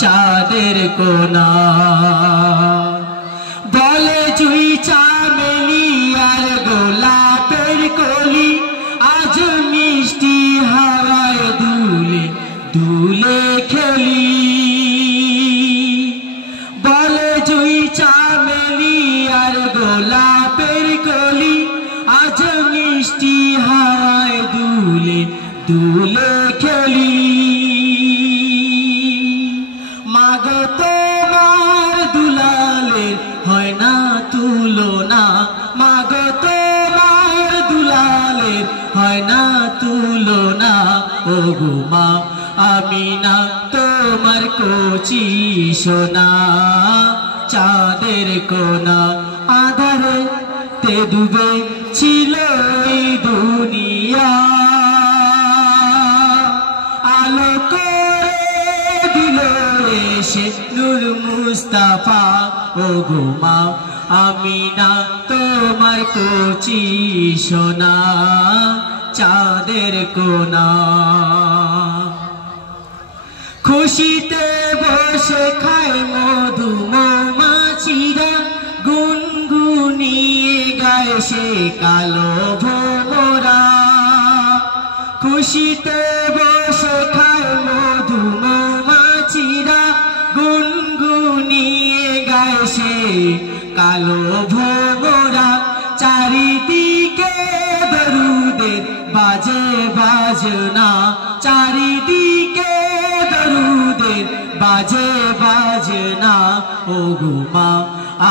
চাঁদের কোনা বলে জুই চামেলি আর গোলাপের কলি আজ মিষ্টি হাওয়ায় দুলে দুলে খেলি বলে জুই চামেলি আর গোলাপের কলি আজ মিষ্টি হাওয়ায় দুলে দুলে খেলি মাগো তোমার দুলালের হয় না তুলনা মাগো তোমার দুলালের হয় না তুলনা ও গো মা আমিনা তোমার কচি সোনা চাঁদের কোনা আধারে তে ডুবে ছিল এই দুনিয়া আলো করে দিল এসে নূর মুস্তাফা ও গো মা আমিনা তোমার কচি সোনা চাঁদের কোনা খুশিতে বসে খায় মধু মৌমাছিরা গুনগুনিয়ে গায় সে কালো ভোমরা খুশিতে বসে খায় মধু মৌমাছিরা গুনগুনিয়ে গায় সে কালো ভোমরা চারিদিকে দরুদের বাজে বাজনা চারিদিকে দরুদের বাজে বাজনা ও গো মা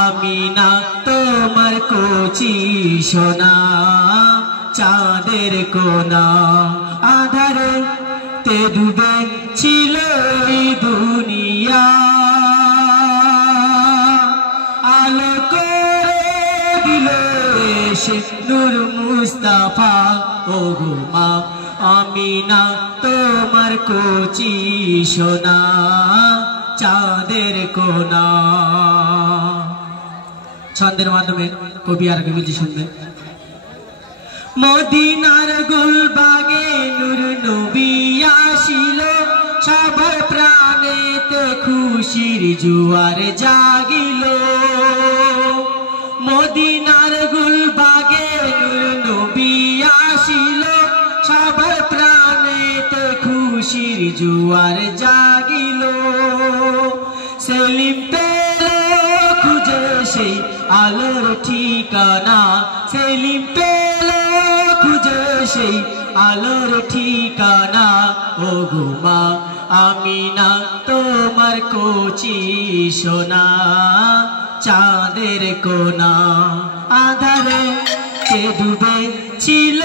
আমিনা তোমার কচি সোনা চাঁদের কোনা আধারে তে ডুবে ছিল এই দুনিয়া আলো করে দিল এসে নূর মুস্তাফা ও গো মা আমিনা তোমার কচি সোনা চাঁদের কোনা ছন্দের মাধ্যমে কবি আর কবিতা শুনবে মদিনার গুলবাগে নূর নবী আসিল সবার প্রাণেতে খুশির জোয়ার জাগিল মদিনার গুলবাগে নূর নবী আসিল সবার প্রাণেতে খুশির জোয়ার জাগিল সেলিম পেল খুঁজে সেই আলোর ঠিকানা সেলিম পেল খুঁজে সেই আলোর ঠিকানা ও গো মা আমিনা তোমার কচি সোনা চাঁদের কোনা আধারে তে ডুবে ছিল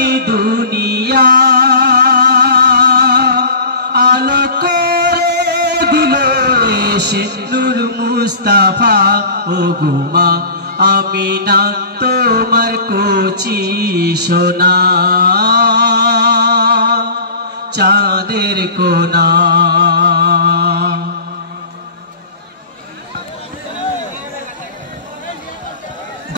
এই দুনিয়া আলো করে দিল এসে নূর মুস্তাফা ও গো মা আমিনা তোমার কচি সোনা চাঁদের কোনা।